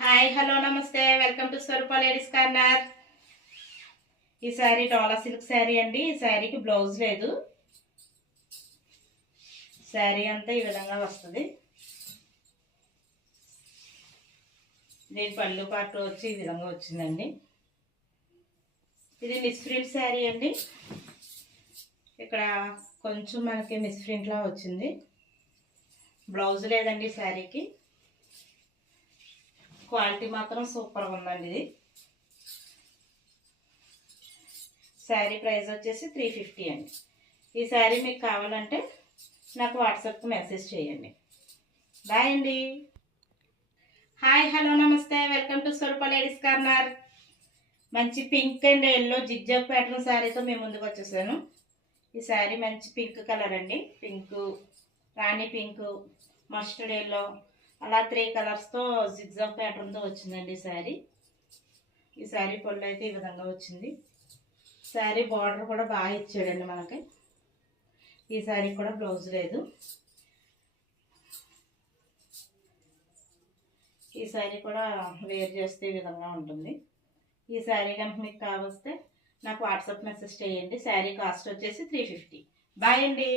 Hi hello నమస్తే welcome to Swaroopa ladies corner. ఈ శారీ డోలా silk sari అండి. ఈ శారీకి బ్లౌజ్ లేదు. శారీ అంతా ఈ విధంగా వస్తుంది. దీని పళ్ళు పాటు వచ్చి ఈ విధంగా వచ్చిందండి. ఇది మిస్ప్రింట్ శారీ అండి. ఇక్కడ కొంచెం మనకి మిస్ప్రింట్లా వచ్చింది. బ్లౌజ్ లేదండి శారీకి. క్వాలిటీ మాత్రం సూపర్గా ఉందండి. ఇది శారీ ప్రైస్ వచ్చేసి 350 అండి. ఈ శారీ మీకు కావాలంటే నాకు వాట్సాప్కి మెసేజ్ చేయండి. బాయ్ అండి. హాయ్ హలో నమస్తే welcome to Swaroopa ladies corner. మంచి pink and yellow zigzag pattern శారీతో మేము ముందుకు వచ్చేసాను. ఈ శారీ మంచి పింక్ కలర్ అండి. Pink, rani pink, mustard yellow, అలా 3 కలర్స్తో జిగ్జాగ్ ప్యాటర్న్తో వచ్చిందండి శారీ. ఈ శారీ పొల్లు అయితే ఈ విధంగా వచ్చింది. శారీ బార్డర్ కూడా బాగా ఇచ్చాడండి మనకి. ఈ శారీ కూడా బ్లౌజ్ లేదు. ఈ శారీ కూడా వేర్ చేస్తే ఈ విధంగా ఉంటుంది. ఈ శారీ కనుక మీకు కావస్తే నాకు వాట్సాప్ మెసేజ్ చేయండి. శారీ కాస్ట్ వచ్చేసి 350. బాయ్ అండి.